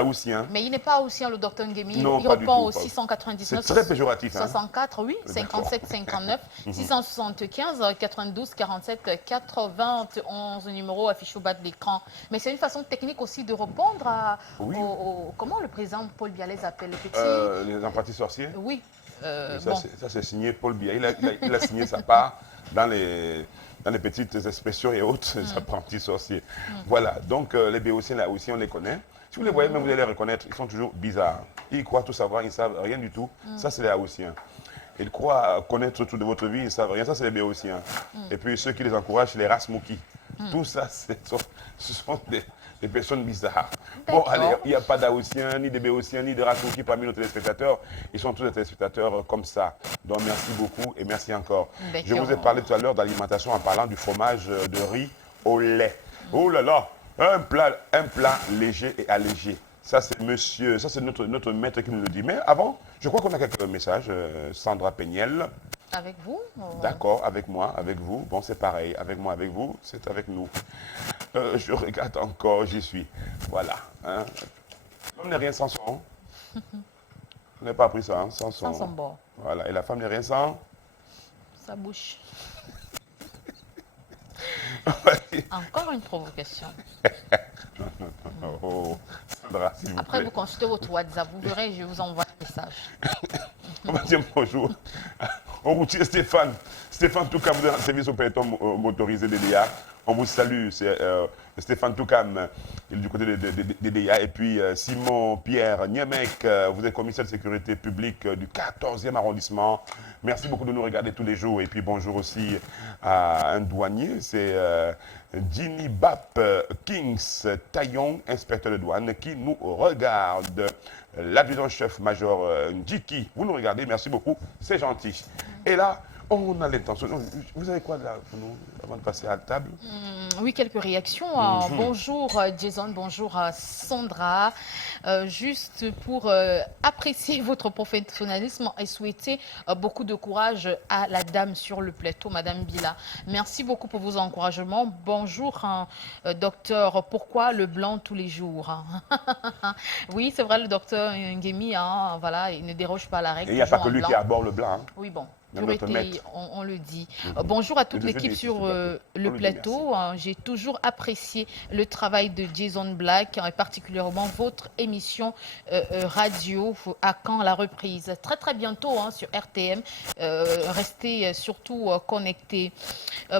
Haussien. Mais il n'est pas haussien, le docteur Nguemi. Non, Il pas du répond tout, au 699 c'est très péjoratif. 64, oui, 57 59 675 92 47 91 numéro affiché au bas de l'écran. Mais c'est une façon technique aussi de répondre à Oui. comment le président Paul Biya les appelle, les petits. Les apprentis sorciers. Oui. Ça, c'est signé Paul Biya. Il a signé sa part dans les petites expressions et autres, les apprentis sorciers. Voilà, donc les Béotiens, là aussi, on les connaît. Si vous les voyez, même vous allez les reconnaître, ils sont toujours bizarres. Ils croient tout savoir, ils ne savent rien du tout. Ça, c'est les Haoussiens. Ils croient connaître tout de votre vie, ils ne savent rien. Ça, c'est les Béotiens. Et puis, ceux qui les encouragent, c'est les Rasmouki. Tout ça, ce sont des personnes bizarres. Bon, allez, il n'y a pas d'Haoussiens, ni de Béotiens, ni de Rasmouki parmi nos téléspectateurs. Ils sont tous des téléspectateurs comme ça. Donc, merci beaucoup et merci encore. Je vous ai parlé tout à l'heure d'alimentation en parlant du fromage de riz au lait. Oh là là! Un plat léger et allégé. Ça, c'est monsieur, ça, c'est notre maître qui nous le dit. Mais avant, je crois qu'on a quelques messages. Sandra Péniel. Avec vous? D'accord, avec moi, avec vous. Bon, c'est pareil. Avec moi, avec vous, c'est avec nous. Je regarde encore, j'y suis. Voilà. Hein. L'homme n'est rien sans son. On n'a pas appris ça, hein, sans son. Sans son bord. Voilà. Et la femme n'est rien sans sa bouche. Encore une provocation. Oh, Sandra, s'il vous Après, plaît. vous consultez votre WhatsApp, vous verrez, je vous envoie un message. On va dire bonjour au routier Stéphane. Stéphane Toukam, vous êtes en service au peloton motorisé DDA. On vous salue, c'est Stéphane Toukam, il est du côté de DDA. Et puis Simon Pierre Niemek, vous êtes commissaire de sécurité publique du 14e arrondissement. Merci beaucoup de nous regarder tous les jours. Et puis bonjour aussi à un douanier, c'est Ginny Bap Kings Taillon, inspecteur de douane, qui nous regarde. L'adjudant-chef-major Njiki, vous nous regardez, merci beaucoup, c'est gentil. Et là, on a l'intention. Vous avez quoi là pour nous, avant de passer à la table? Oui, quelques réactions. Bonjour Jason, bonjour Sandra. Juste pour apprécier votre professionnalisme et souhaiter beaucoup de courage à la dame sur le plateau, Madame Bila. Merci beaucoup pour vos encouragements. Bonjour, docteur. Pourquoi le blanc tous les jours? Oui, c'est vrai, le docteur Nguemi, voilà, il ne déroge pas à la règle. Et il n'y a pas que lui qui aborde le blanc. Hein. Oui, bon. Purité, on le dit. Bonjour à toute l'équipe sur le plateau. J'ai toujours apprécié le travail de Jason Black, et particulièrement votre émission radio à quand la reprise. Très très bientôt sur RTM. Restez surtout connectés.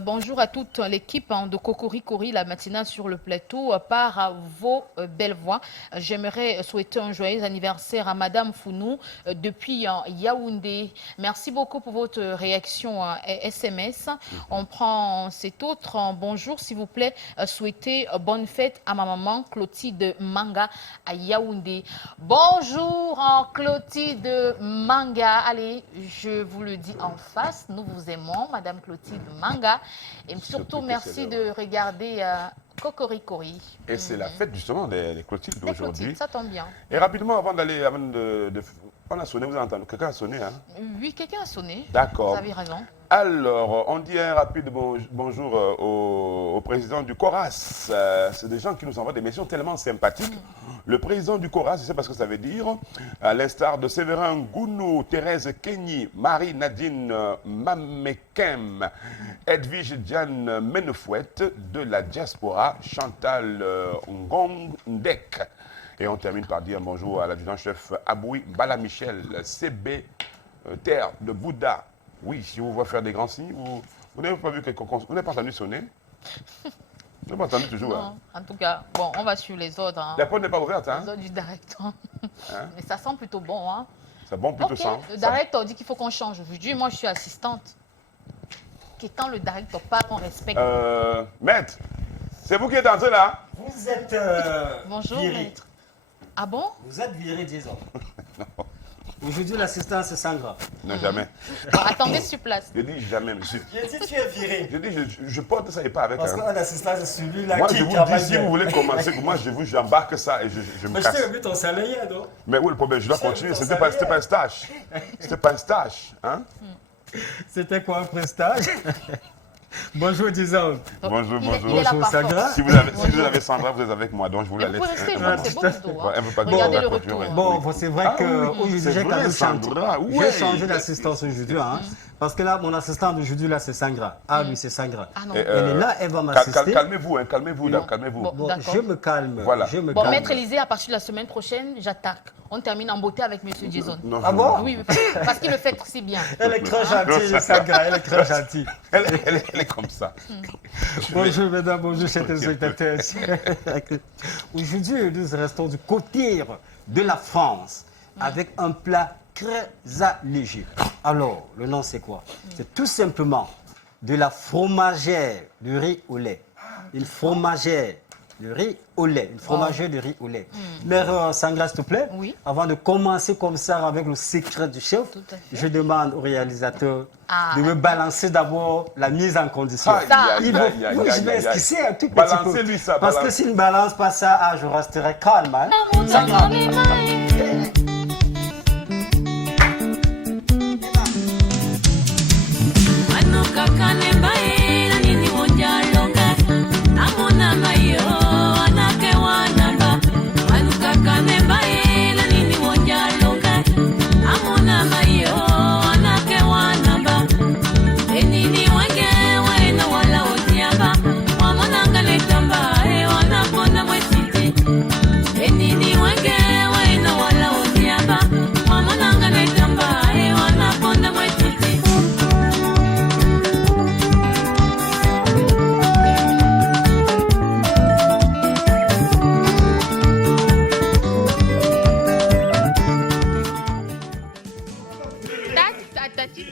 Bonjour à toute l'équipe de Cocori, la matinale sur le plateau. Par vos belles voix, j'aimerais souhaiter un joyeux anniversaire à Madame Founou depuis Yaoundé. Merci beaucoup pour votre réaction SMS. On prend cet autre. Bonjour, s'il vous plaît. Souhaitez bonne fête à ma maman Clotilde Manga à Yaoundé. Bonjour Clotilde Manga. Allez, je vous le dis en face. Nous vous aimons, Madame Clotilde Manga. Et surtout, merci de regarder Cocori. Et c'est la fête justement des Clotildes d'aujourd'hui. Ça tombe bien. Et rapidement, avant d'aller, on a sonné, vous avez entendu, quelqu'un a sonné, hein? Oui, quelqu'un a sonné. D'accord. Vous avez raison. Alors, on dit un rapide bonjour au président du CORAS. C'est des gens qui nous envoient des messages tellement sympathiques. Le président du CORAS, je ne sais pas ce que ça veut dire, à l'instar de Séverin Gounou, Thérèse Kenyi, Marie-Nadine Mamekem, Edwige Diane Menefouette, de la diaspora, Chantal Ngondek. Et on termine par dire bonjour à l'adjudant-chef Aboui Bala-Michel, CB, Terre de Bouddha. Oui, si vous voyez faire des grands signes, vous n'avez pas vu quelqu'un, vous n'avez pas entendu sonner? Vous n'avez pas entendu toujours? Non, hein? En tout cas, bon, on va suivre les ordres. Hein. La porte n'est pas ouverte, hein? Les ordres du directeur. Hein? Mais ça sent plutôt bon, hein? Ça bon plutôt sang. Le directeur dit qu'il faut qu'on change. Je dis, moi, je suis assistante. Que quand le directeur parle, on respecte. Maître, c'est vous qui êtes entré là? Vous êtes Bonjour, viré. maître. Ah bon? Vous êtes viré, disons. Aujourd'hui, l'assistance est 100 grammes. Non, jamais. Bon, attendez sur place. Je dis jamais, monsieur. J'ai dit tu es viré. Je dis, je porte ça et pas avec. Parce Hein. qu'un assistant, c'est celui-là Moi, qui je vous travaille dis, si bien. vous voulez commencer, moi, j'embarque ça et je me Mais je casse. t'ai remis ton salaire, non? Mais oui, le problème, je dois C'est continuer. ton C'était pas salaire. un stage. C'était pas un stage. Hein? C'était quoi un prestage? Bonjour, disons. Bonjour, Il est bonjour. là Bonjour, par Sandra. force. Si vous avez Sandra, vous êtes avec moi, donc je vous la Vous laisse. pouvez rester, vraiment. c'est bon, Ludo, hein. Ouais, elle veut pas Regardez le d'accord, retour. oui. Bon, c'est vrai Ah oui, qu'aujourd'hui, c'est j'ai quand vrai, même Sandra, changé. ouais. J'ai changé d'assistance aujourd'hui. Hein, parce que là, mon assistante d'aujourd'hui, là, c'est Sangra. Ah oui, c'est Sangra. Ah non. Et, Elle est là, elle va m'assister. Calmez-vous, hein, calmez-vous, Non. calmez-vous. Bon. Bon, D'accord. je me calme. Voilà. Je me Bon, calme. Maître Élisée, à partir de la semaine prochaine, j'attaque. On termine en beauté avec Monsieur Jason. Non, Ah bon? Oui, parce qu'il le fait si bien. Elle est très gentille, Sangra. Elle est très gentille. Elle est comme ça. Bonjour mesdames, bonjour chers téléspectateurs. Aujourd'hui, nous restons du côté de la France avec un plat très allégé. Alors, le nom c'est quoi? C'est tout simplement de la fromagère de riz au lait. Une fromagère de riz au lait. Une fromagère de riz au lait. Mère Sangra, s'il te plaît, Oui. avant de commencer comme ça avec le secret du chef, Tout à fait. je demande au réalisateur Ah. de me balancer d'abord la mise en condition. Aïe, Ça. aïe, Il aïe, faut, aïe, oui, aïe, je vais aïe, aïe. esquisser un tout petit peu. Balancez-lui ça, Parce que balance. s'il ne balance pas ça, je resterai calme. Hein. Ça va.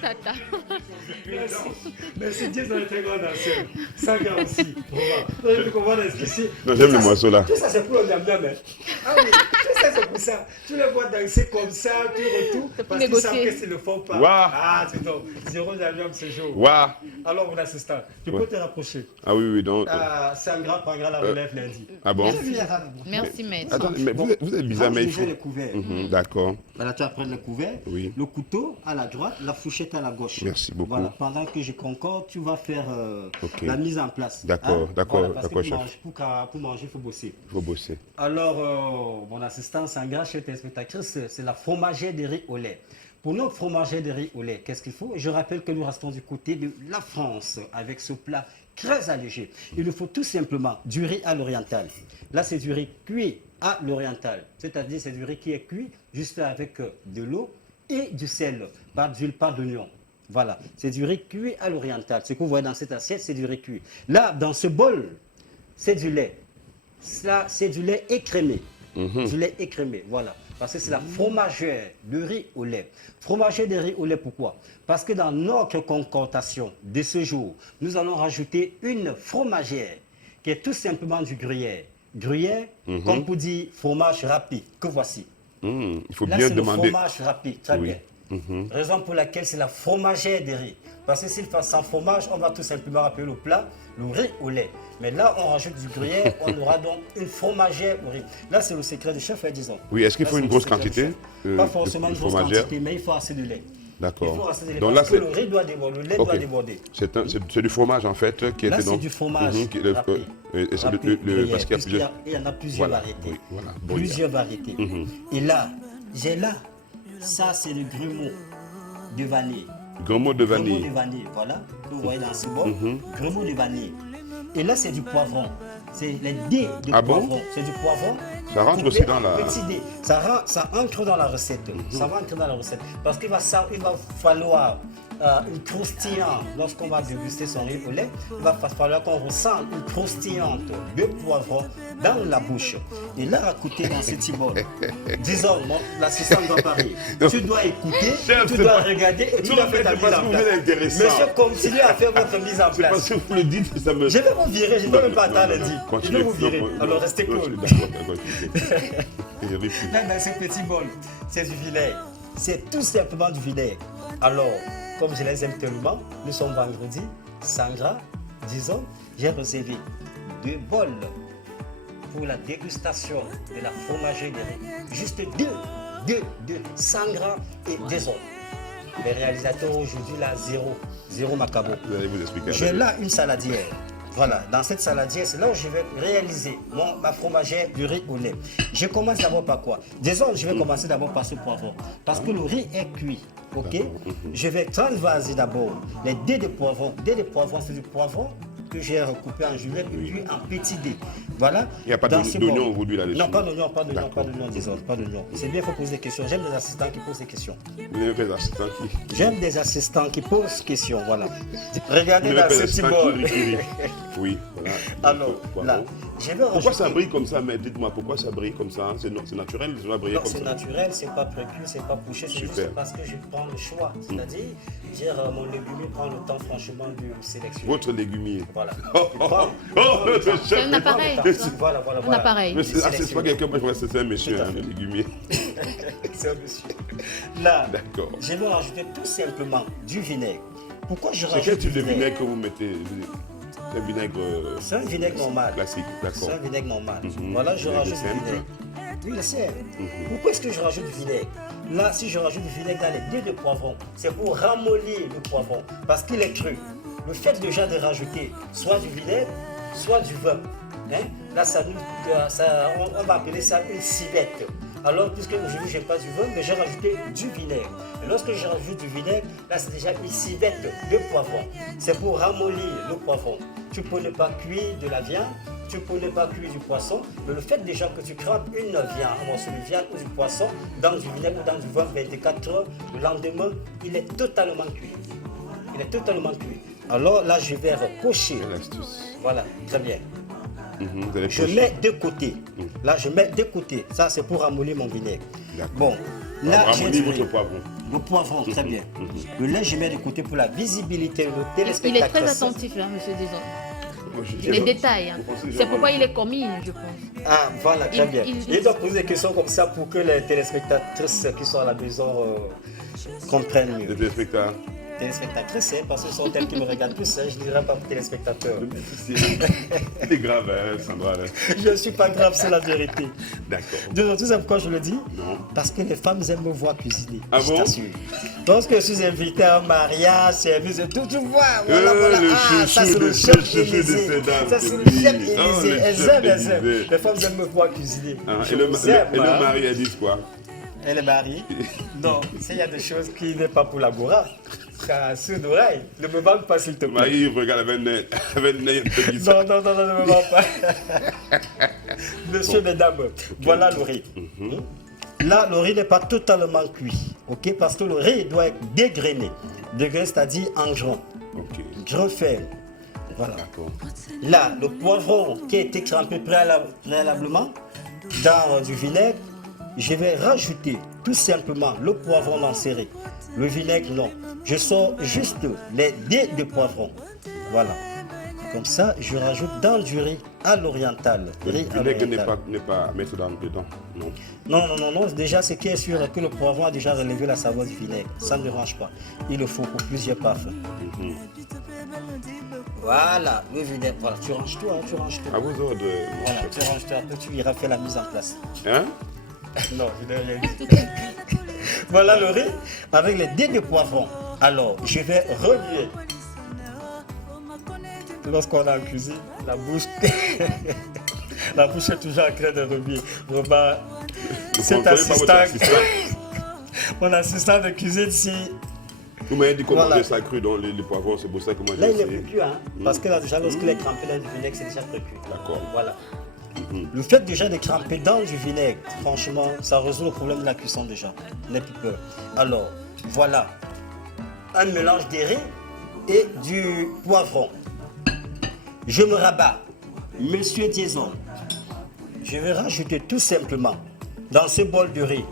Tata. Merci Dieu dans le très grand danseur. Sangra aussi. Comment esquisser. Non, j'aime le morceau là. Tout ça, c'est pour le miam-miam. Ah oui, tout ça, c'est pour ça. Tu les vois danser comme ça, tout retour. C'est pour Parce qu'ils savent négocier. que s'ils ne le font pas. Waouh. Ah, c'est donc. Zéro miam-miam ce jour. Waouh. Alors, mon assistant, tu peux te rapprocher. Ah oui, oui, donc. Sangra prendra la relève lundi. Ah bon? Merci, maître. Attendez, mais vous êtes bizarre, mais il faut. les couverts. D'accord. Voilà, tu vas prendre le couvert, Oui. le couteau à la droite, la fourchette à la gauche. Merci beaucoup. Voilà, pendant que je concorde, tu vas faire Ok. la mise en place. D'accord, d'accord, Voilà, parce d'accord, que chef. pour manger, il faut bosser. Il faut bosser. Alors, mon assistant Sangra, chez téléspectatrices, c'est la fromagère de riz au lait. Pour notre fromagère de riz au lait, qu'est-ce qu'il faut? Je rappelle que nous restons du côté de la France avec ce plat très allégé. Il nous faut tout simplement du riz à l'oriental. Là, c'est du riz cuit à l'oriental. C'est-à-dire, c'est du riz qui est cuit juste avec de l'eau et du sel, pas d'huile, pas d'oignon. Voilà, c'est du riz cuit à l'oriental. Ce que vous voyez dans cette assiette, c'est du riz cuit. Là, dans ce bol, c'est du lait. Ça, c'est du lait écrémé. Du lait écrémé, voilà. Parce que c'est la fromagère de riz au lait. Fromagère de riz au lait, pourquoi? Parce que dans notre concordation de ce jour, nous allons rajouter une fromagère qui est tout simplement du gruyère. Gruyère, comme pour dire fromage râpé, que voici. Il faut Là, bien c'est demander. le fromage râpé, très Oui. bien. Raison pour laquelle c'est la fromagère de riz. Parce que s'il fait sans fromage, on va tout simplement appeler le plat le riz au lait. Mais là, on rajoute du gruyère, on aura donc une fromagère au riz. Là, c'est le secret du chef, disons. Oui, est-ce qu'il Là, faut c'est une le grosse secret du quantité chef. Pas forcément une grosse fromagère? quantité, mais il faut assez de lait. Il D'accord. faut assez de lait Donc là, parce que c'est le riz doit déborder, le lait Ok. doit déborder. c'est du fromage en fait qui Là, était c'est donc. du fromage Râpé. Et c'est râpé, parce qu'il y a puisqu'il plusieurs. il y en a plusieurs Voilà, variétés. oui, voilà. Bon, Plusieurs variétés. Et là, j'ai là, ça c'est le grumeau de vanille. Grand mot de Grumeau vanille. de vanille, voilà, que vous voyez dans ce bol. Grumeau de vanille. Et là, c'est du poivron. C'est les dés de Ah bon? poivron. C'est du poivron. Ça rentre coupé aussi dans en la- petits dés. Ça entre dans la recette. Ça va entrer dans la recette. Parce qu'il va falloir une croustillante. Lorsqu'on va déguster son riz au lait, il va falloir qu'on ressente une croustillante de poivron dans la bouche. Et là, à côté dans ce petit bol, disons, l'assistant doit parler. Tu dois écouter, Chef, tu c'est dois pas- regarder et tu Non, dois mais faire ta c'est mise parce en que vous place. êtes intéressant. Monsieur, continuez à faire votre mise en place. Parce que vous le dites, ça me. Je vais vous virer, je ne vais même pas attendre lundi. Je Continuez. vais vous virer. Non, Alors restez non, cool. D'accord, d'accord. Il y avait plus. Là, dans ce petit bol, c'est du vinaigre. C'est tout simplement du vinaigre. Alors, comme je les aime tellement, nous sommes vendredi, Sangra, disons, j'ai réservé 2 bols pour la dégustation de la fromagerie de riz. Juste deux, Sangra et disons. Les réalisateurs aujourd'hui, là, zéro macabo. Vous allez vous expliquer. J'ai là une saladière. Voilà, dans cette saladière, c'est là où je vais réaliser ma fromagère du riz au lait. Je commence d'abord par quoi? Disons, je vais commencer d'abord par ce poivron. Parce que le riz est cuit. Ok? Je vais transvaser d'abord les dés de poivron. Dés de poivron, c'est du poivron que j'ai recoupé en julienne et puis en petits dés. Voilà. Il n'y a pas d'oignon aujourd'hui là-dessus? Non, pas d'oignon, disons, pas d'oignon. C'est bien, il faut poser des questions. J'aime des assistants qui posent des questions. Vous avez fait des assistants qui... J'aime des assistants qui posent des questions, voilà. Regardez dans ce petit bol. Oui, voilà. Alors, là, je vais rajouter... Pourquoi ça brille comme ça? Mais dites-moi, pourquoi ça brille comme ça? C'est naturel, ça va briller Non, comme ça? c'est naturel, c'est pas précu, c'est pas poussé, c'est juste parce que je prends le choix. C'est-à-dire, mon légumier prend le temps franchement de sélectionner. Votre légumier. Voilà. C'est un appareil. Voilà. Un appareil. Mais c'est pas quelqu'un, moi je vois que c'est un monsieur, le légumier. C'est un monsieur. Là, D'accord. je vais rajouter tout simplement du vinaigre. Pourquoi je rajoute C'est quel type du de vinaigre que vous mettez? Un vinaigre C'est un vinaigre normal. classique, d'accord. C'est un vinaigre normal. Mhm. Voilà, je Vinaigre rajoute du simple. vinaigre. Oui, le sait. Pourquoi est-ce que je rajoute du vinaigre? Là, si je rajoute du vinaigre dans les dés de poivron, c'est pour ramollir le poivron, parce qu'il est cru. Le fait déjà de rajouter soit du vinaigre, soit du vin, hein, là, on va appeler ça une civette. Alors, puisque aujourd'hui, je n'ai pas du vin, mais j'ai rajouté du vinaigre. Et lorsque je rajoute du vinaigre, là, c'est déjà une civette de poivron. C'est pour ramollir le poivron. Tu peux ne pas cuire de la viande, tu peux ne pas cuire du poisson, mais le fait déjà que tu crèves une viande, un morceau de viande ou du poisson dans du vinaigre ou dans du vin 24 heures, le lendemain, il est totalement cuit. Il est totalement cuit. Alors là, je vais recocher. Quelle astuce. Voilà, très bien. Vous allez Je pocher. mets de côté. Là, je mets de côté. Ça, c'est pour ramollir mon vinaigre. D'accord. Bon, là, j'ai Ramollir du votre riz. poivron. Le poivron, très bien. Le lait, je mets de côté pour la visibilité de nos Il est téléspectateurs. très attentif là, monsieur Dizon. Moi, je- Les détails. Hein. Vous pensez que C'est je- pourquoi il est commis, je pense. Ah, voilà, très bien. il- Il doit poser des questions comme ça pour que les téléspectatrices qui sont à la maison comprennent Les mieux. téléspectateurs. Téléspectatrices, hein, parce que ce sont elles qui me regardent plus, hein, je ne dirais pas téléspectateurs. C'est grave, hein, Sandra. Là. Je ne suis pas grave, c'est la vérité. D'accord. Tout ça, pourquoi je le dis? Non. Parce que les femmes aiment me voir cuisiner. Ah je bon? t'assure. Lorsque je suis invité à un mariage, service, tout, tu vois, voilà. Le Ah, ça chouchou c'est le de- chef le chouchou de Élysée. ces dames, Ça c'est le oui. chef Oh, le Élysée. Elles chef aiment, elles aiment. Élysée. Les femmes aiment me voir cuisiner. Ah, Je et le vous aime, hein. mari, elle dit quoi? Elle est mariée. Non, il y a des choses qui n'est pas pour l'agora. Ça sourd d'oreille. Ne me vends pas s'il te Le plaît. mari, il regarde avec un œil un peu bizarre. Non, ne me vends pas. Monsieur, mesdames, voilà le riz. Là, le riz n'est pas totalement cuit, ok? Parce que le riz doit être dégrainé. Dégrainé, c'est-à-dire en grain. Ok. Grain ferme. Voilà. D'accord. Là, le poivron qui a été trempé préalablement dans du vinaigre, je vais rajouter tout simplement le poivron enserré. Le vinaigre, non. Je sors juste les dés de poivron. Voilà. Comme ça, je rajoute dans du riz à l'oriental. Le Riz à vinaigre l'oriental. n'est pas à mettre dedans. Non. Non. Déjà, ce qui est sûr est que le poivron a déjà relevé la saveur du vinaigre. Ça ne dérange pas. Il le faut pour plusieurs parfums. Voilà, le vinaigre. Voilà, tu ranges tout, hein, tu ranges tout. À vos ordres. Voilà, tu ranges tout. Après, tu iras faire la mise en place. Hein? Non, je n'ai rien dit. Voilà le riz avec les dés de poivron. Alors, je vais remuer. Lorsqu'on est en cuisine, la bouche, la bouche est toujours en train de remuer. Vraiment, cet contrôlez pas votre assistant, mon assistant de cuisine, si Vous m'avez dit comment Voilà. ça cru dans les poivrons, c'est pour ça que moi là j'ai il est essayé. plus cuit, hein, parce que là déjà lorsqu'il est trempé dans du vinaigre, c'est déjà précuit. D'accord. Voilà. Le fait déjà de tremper dans du vinaigre, franchement, ça résout le problème de la cuisson déjà. N'aie plus peur. Alors, voilà. Un mélange de riz et du poivron. Je me rabats. Monsieur Dizon, je vais rajouter tout simplement dans ce bol de riz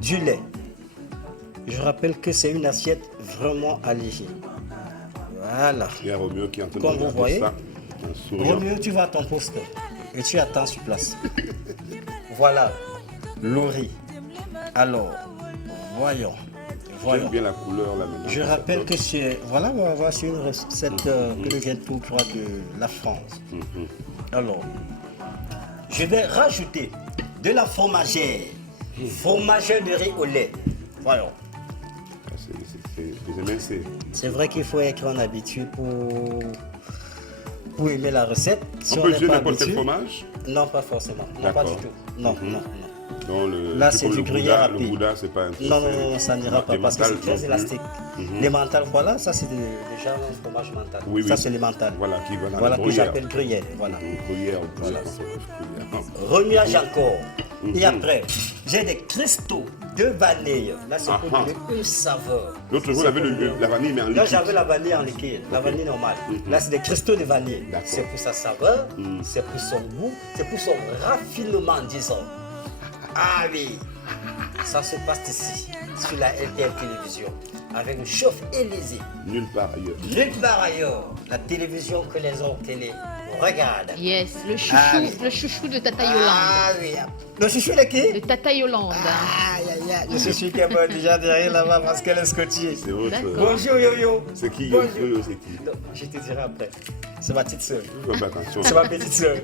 du lait. Je rappelle que c'est une assiette vraiment allégée. Voilà. Il y a Roméo qui est en train de Comme vous regarder voyez, ça, en souriant. Roméo, tu vas à ton poste et tu attends sur place. Voilà, le riz. Alors, voyons. J'aime bien la couleur là maintenant. Je rappelle que c'est voici une recette que nous vient tout droit de la France. Alors, je vais rajouter de la fromagère. Fromagère de riz au lait. Voyons. Les émincés. C'est vrai qu'il faut être en habitude pour aimer la recette. Si On peut n'est utiliser pas n'importe quel habitué, fromage? non, pas forcément. Non, pas D'accord. du tout. Non, non, non. Non, Là, c'est du gruyère Le râpé. gouda, c'est pas un Non, non, non, ça n'ira pas parce que c'est très élastique. Les mentales, voilà, ça c'est déjà un fromage mental. Oui, Ça oui. c'est les mentales. Voilà, Voilà que gruyère. j'appelle gruyère. Voilà. Gruyère, Voilà. gruyère. Remuage encore. Et après, j'ai des cristaux de vanille. Là, c'est pour Ah, donner une saveur. L'autre jour, C'est on avait pour- la vanille, mais en Là, liquide. j'avais la vanille en liquide, la vanille normale. Là, c'est des cristaux de vanille. D'accord. C'est pour sa saveur, c'est pour son goût, c'est pour son raffinement, disons. Ah oui, ça se passe ici, sur la LTM Télévision, avec une chauffe Élysée. Nulle part ailleurs. Nulle part ailleurs, la télévision que les hommes télé regardent. Yes, Ah oui. le chouchou de Tata Yolande. Ah oui, le chouchou de qui? De Tata Yolande. Aïe, aïe, aïe, je suis sûr qu'elle va déjà derrière là-bas parce qu'elle est scotchée. C'est votre. D'accord. Bonjour Yo-Yo. C'est qui Bonjour. Yo-Yo, c'est qui? Non, je te dirai après. C'est ma petite soeur. Fais pas attention. C'est ma petite soeur.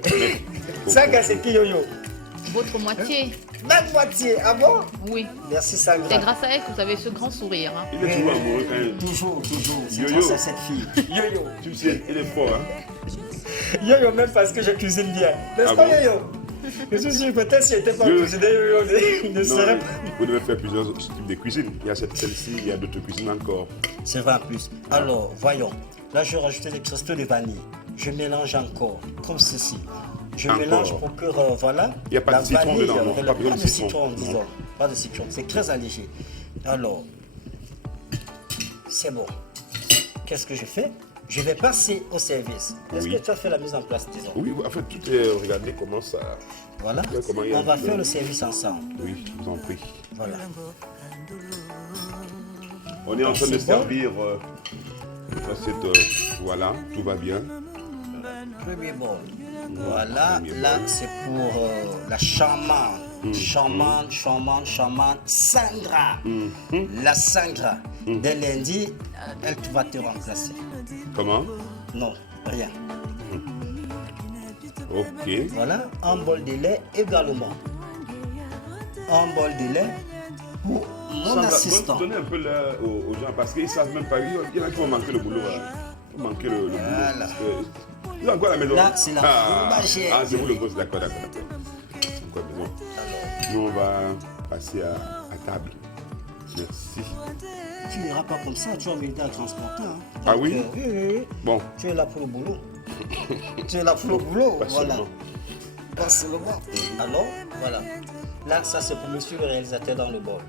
Sangra, c'est qui Yo-Yo? Votre moitié. Même moitié, ah bon? Oui. Merci C'est Sangra. grâce à elle que vous avez ce grand sourire. Hein. Il est toujours amoureux quand même. Toujours, toujours. C'est Yo-Yo. grâce à cette fille. Yo-Yo. Tu sais, il est fort, hein? Yo-Yo, même parce que je cuisine bien. N'est-ce Ah pas bon? Yo-Yo? Je suis sûr, peut-être si j'étais pas Yo-Yo. cuisiné, Yo-Yo ne Non, serait pas. vous devez faire plusieurs types de cuisine. Il y a celle-ci, il y a d'autres cuisines encore. C'est vrai en plus. Alors, voyons. Là, je vais rajouter des cristaux de vanille. Je mélange encore, comme ceci. Je Encore. mélange pour que, voilà. Il y a pas la de citron vanille, dedans, non? pas Pas besoin de de citron, citron. disons. Pas de citron. C'est très allégé. Alors, c'est bon. Qu'est-ce que je fais? Je vais passer au service. Est-ce Oui. que tu as fait la mise en place, disons? Oui, en fait, tout est. Regardez comment ça. Voilà. Ouais, comment il y a On va un peu- faire le service ensemble. Oui, je vous en prie. Voilà. On est en train de C'est bon. servir l'assiette. Voilà, tout va bien. Premier bol. Voilà, Premier là bol. c'est pour la chamane. Chamane, chamane, chamane, Sangra. La Sangra. Dès lundi, elle va te remplacer. Comment? Non, rien. Ok. Voilà, un bol de lait également. Un bol de lait pour mon Sandra, assistant. donnez un peu là aux gens parce qu'ils ne savent même pas. Il y en a qui vont manquer le boulot. Hein. Ils vont manquer le boulot. Voilà. Parce que- Ils ont encore à la maison. Là, c'est la fromagère. Ah, c'est vous le boss, d'accord, d'accord, d'accord. Encore à la maison. Nous, on va passer à table. Merci. Tu n'iras pas comme ça, tu vas m'aider à transporter. Hein. Ah Donc, oui? oui, oui, oui. Bon, Tu es là pour le boulot. Tu es là pour le boulot. pas Voilà. seulement. Pas seulement. Alors, voilà. Là, ça c'est pour monsieur le réalisateur dans le bol.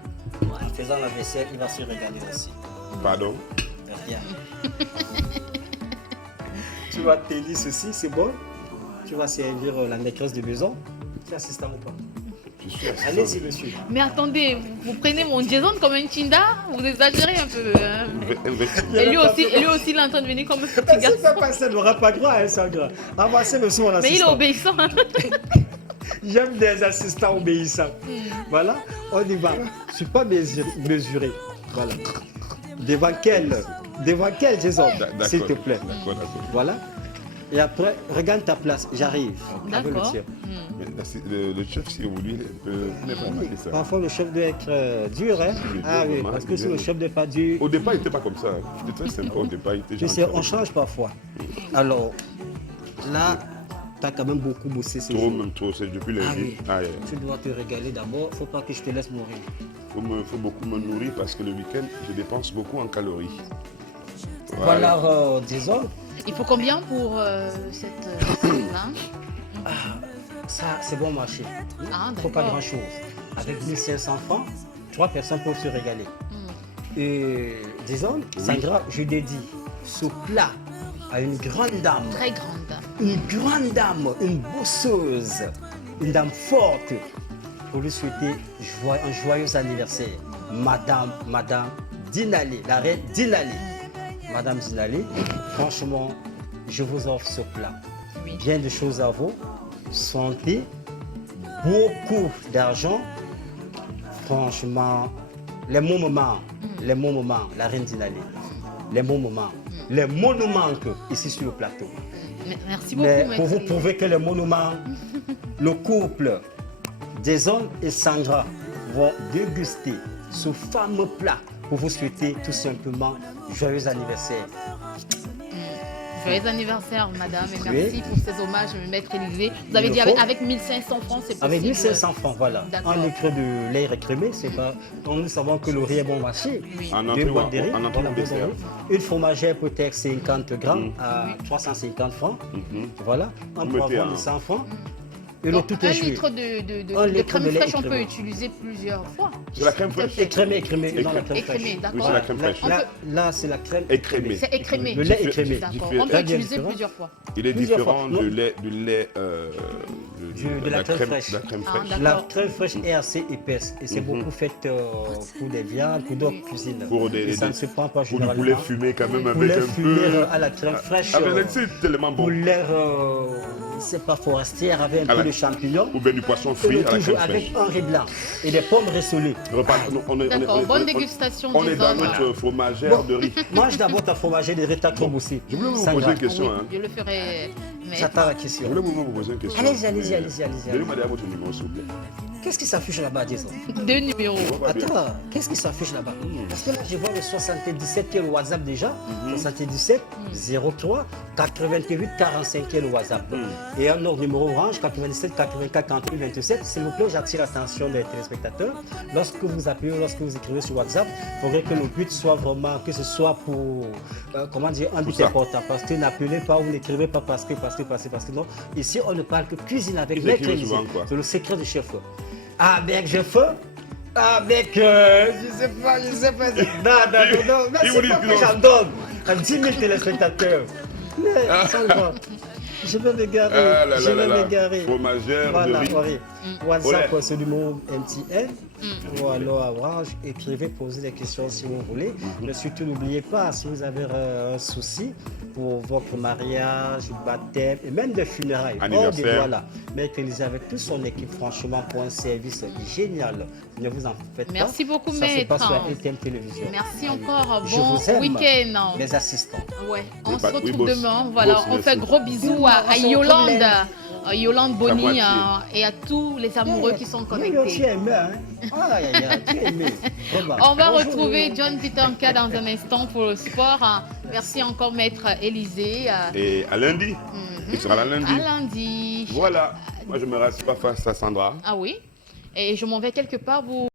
En faisant la vaisselle, il va se régaler aussi. Pardon. De rien. Tu vas tenir ceci, c'est bon. Tu vas servir la maîtresse de maison. Tu es assistant ou pas? Je suis assistant. Allez-y, monsieur. Mais attendez, vous prenez mon Jason comme un Chinda? Vous exagérez un peu. Hein. Investir. Et lui aussi, il est en train de venir comme un petit Mais si garçon. ça passe, elle n'aura pas droit, hein, Sangra. Avancez, monsieur, mon Mais il est assistant. obéissant. Hein. J'aime des assistants obéissants. Voilà, on y va. Je ne suis pas mesuré. Voilà. Devant quel Jason, D'accord. s'il te plaît. D'accord, d'accord. Voilà. Et après, regarde ta place, j'arrive. avec le D'accord. tien. Mais le chef, si vous voulez, il n'est pas marqué ça. Parfois, le chef doit être dur, hein. Il est Ah dur, oui, vraiment, parce que il est si le dur. chef n'est pas dur, Au départ, il n'était pas comme ça. Il était très sympa au départ. Il était tu sais, gentil. on change parfois. Alors, là, tu as quand même beaucoup bossé ces Trop, jours. même trop. C'est depuis lundi. Ah oui. Ah, Tu dois te régaler d'abord, il ne faut pas que je te laisse mourir. faut beaucoup me nourrir parce que le week-end, je dépense beaucoup en calories. Voilà, disons, Il faut combien pour cette recette-là? ça c'est bon marché. Ah, Il ne faut pas d'accord. grand-chose. Avec 1500 francs, 3 personnes peuvent se régaler. Et disons, Sangra, je dédie ce plat à une grande dame. Très grande. Une grande dame, une bosseuse, une dame forte, pour lui souhaiter un joyeux anniversaire. Madame Dinali, la reine Dinali. Madame Dinali, franchement, je vous offre ce plat. Oui. Bien de choses à vous, santé, beaucoup d'argent. Franchement, les bons moments, la reine Dinali, les bons moments, les mots nous manquent ici sur le plateau. Merci beaucoup, Mais pour vous maître. prouver que les monuments, le couple Jason et Sangra vont déguster ce fameux plat pour vous souhaiter tout simplement joyeux anniversaire. Joyeux anniversaire, madame, et merci pour ces hommages, maître Élisée. Vous avez dit avec 1500 francs, c'est possible? Avec 1500 francs, voilà. Un litre de lait écrémé, c'est pas. Donc nous savons que le riz est bon marché. Oui. En Deux boîtes de riz, entrée ou dessert. une fromagère peut-être 50 grammes à 350 francs. Voilà. Un Vous mettez poivron de un- 100 francs. Et le Donc, tout un est joué. litre Un de litre crème de lait fraîche, on peut écrémé. utiliser plusieurs fois. C'est la crème fraîche. Écrémé. Non, la crème Écrémé, fraîche. Oui, d'accord. c'est la crème fraîche. Là, c'est la crème Écrémée. C'est écrémé. Le lait écrémé. D'accord. Diffé- On peut Très bien utiliser différent. plusieurs fois. Il est Plusieurs différent fois. de Non. De la crème fraîche. De la crème Ah, fraîche. d'accord. La crème fraîche est assez épaisse et c'est beaucoup fait pour des viandes, pour d'autres cuisines. Pour Et ça ne se prend pas Pour du généralement. poulet fumé quand même avec Poulet un fumé peu. à la crème fraîche. C'est tellement bon. Poulet, c'est pas forestière, avec un À peu la- de champignons. Ou bien du poisson Et frit le à la toujours crème avec fraîche. un riz blanc et des pommes rissolées. D'accord, bonne dégustation On est dans Jason. notre fromagère de riz. Mange d'abord ta fromager de riz trop aussi. Je voulais vous 100 poser une grammes. question. Oui, hein. je le ferai. J'attends la Je question. voulais vous poser une question. Allez-y. Donnez-moi d'ailleurs votre numéro, s'il vous plaît. Qu'est-ce qui s'affiche là-bas, Jason? Deux numéros. On va bien. Attends, qu'est-ce qui s'affiche là-bas? Parce que là, je vois le 77 qui est le WhatsApp déjà. 77 03 88 45 qui est le WhatsApp. Et un autre numéro orange, 97 84 48 27. S'il vous plaît, j'attire l'attention des téléspectateurs. Lorsque vous appelez, lorsque vous écrivez sur WhatsApp, il faudrait que le but soit vraiment, que ce soit pour, comment dire, un but ça. important. Parce que n'appelez pas, vous n'écrivez pas parce que non. Ici, on ne parle que cuisine avec Ils maître écrivent Élisée. souvent quoi? C'est le secret du chef. Ah, mec, j'ai faim. Ah, mec, je sais pas. Non. Mais Ils vous c'est disent pas que que non. j'en donne à 10 000 téléspectateurs. Mais, sans grave. Je vais m'égarer. Ah là Je là vais là là. m'égarer. Fromagère de Voilà, riz. oui. WhatsApp, Olé. c'est le numéro MTN. Ou alors Orange, écrivez, posez des questions si vous voulez. Mais surtout, n'oubliez pas, si vous avez un souci pour votre mariage, baptême et même des funérailles, hors des Anniversaire. doigts là. Mais Élisée avec toute son équipe, franchement, pour un service génial. Ne vous en faites pas. Merci beaucoup, Ça se passe maître. sur LTM Télévision. Merci encore. Je Bon vous aime, week-end. mes assistants. Ouais, on Oui, se bah, retrouve oui, boss. demain. Voilà, Boss, on merci. fait gros bisous à On se retrouve Yolande, lundi. Yolande Bonny moitié. et à tous les amoureux qui sont Tu connectés. es aimé, hein? Aïe, aïe, aïe, tu es aimé. Vraiment. On va Bonjour. retrouver John Peterka dans un instant pour le sport. Merci encore, maître Élisée. Et à lundi. Il sera là lundi. À lundi. Voilà. Moi, je me reste pas face à Sandra. Ah oui. Et je m'en vais quelque part. Vous